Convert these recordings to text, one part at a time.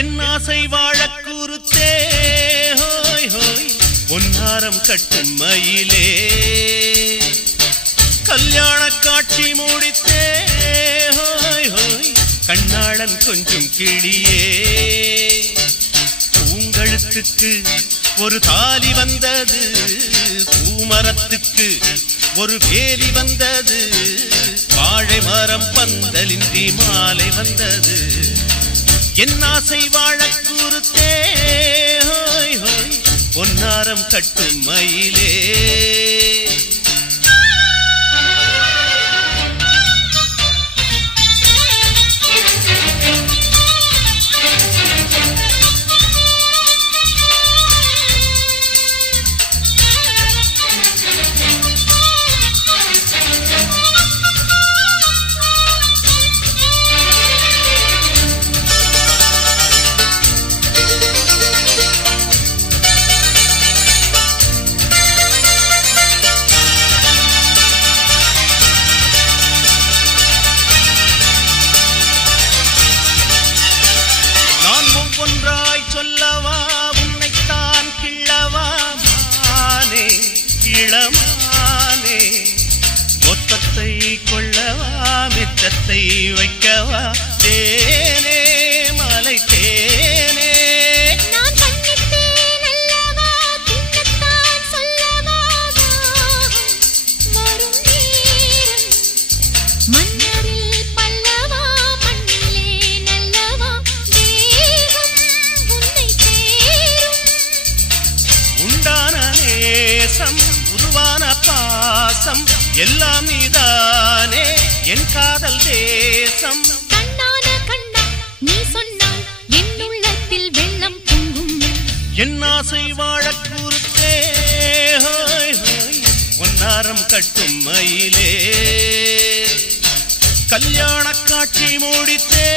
என் ஆசை வாழக் குறுத்தே ஹோய் ஹோய் பொன்னாரம் கட்டும் மயிலே கல்யாண காட்சி முடித்தே ஹோய் ஹோய் கண்ணாளன் கொஞ்சம் கிளியே பூங்கழுத்துக்கு ஒரு தாலி வந்தது பூமரத்துக்கு ஒரு வேலி வந்தது வாழை மரம் பந்தலின்றி மாலை வந்தது என் ஆசை வாழக் குறுத்தே ஹோய் ஹோய் பொன்னாரம் கட்டும் மயிலே ஒன்றாய் சொல்லவா உன்னைத்தான் கிள்ளவா மானே இளமானே மொத்தத்தை கொள்ளவா மித்தத்தை வைக்கவா தேனே மலை தேனே உருவான பாசம் எல்லாம் நீதானே என் காதல் தேசம் கண்ணான கண்ணா நீ சொன்னால் என் உள்ளத்தில் வெள்ளம் பொங்கும் என் ஆசை வாழக் குறுத்தே ஹோய் ஹோய் பொன்னாரம் கட்டும் மயிலே கல்யாண காட்சி முடித்தே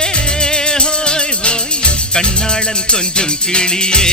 ஹோய் ஹோய் கண்ணாளன் கொஞ்சம் கிளியே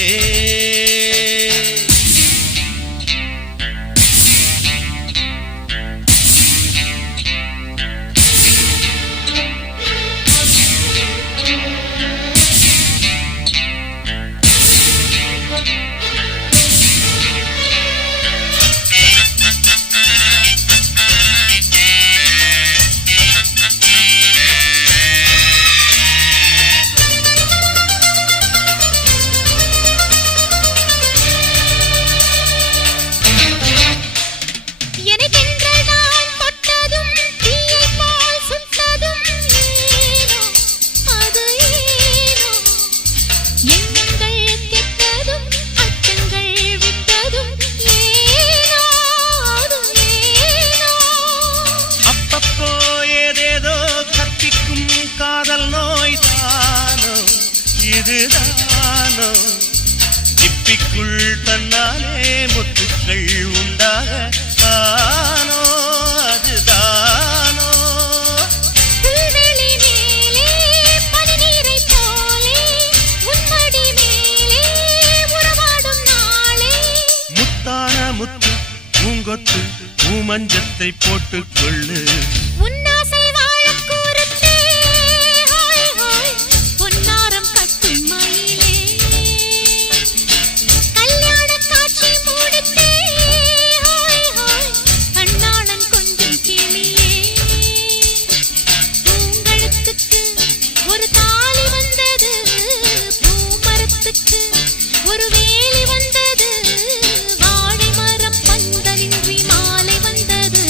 இதுதானோ திப்பிக்குள் தன்னாலே முத்துக்கள் உண்டாக தானோ அதுதானோ புல்வெளி மேலே பனிநீரை போலே உன்மடி மேலே உறவாடும் நாளே முத்தான முத்து பூங்கொத்து பூமஞ்சத்தை போட்டுக்கொள்ளு ஒரு வேலி வந்தது வாழை மரம் பந்தலின்றி மாலை வந்தது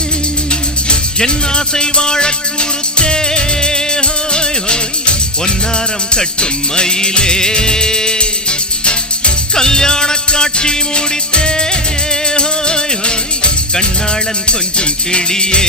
என் ஆசை வாழக் குறுத்தே ஹோய் ஹோய் பொன்னாரம் கட்டும் மயிலே கல்யாண காட்சி முடித்தே ஹோய் ஹோய் கண்ணாளன் கொஞ்சம் கிளியே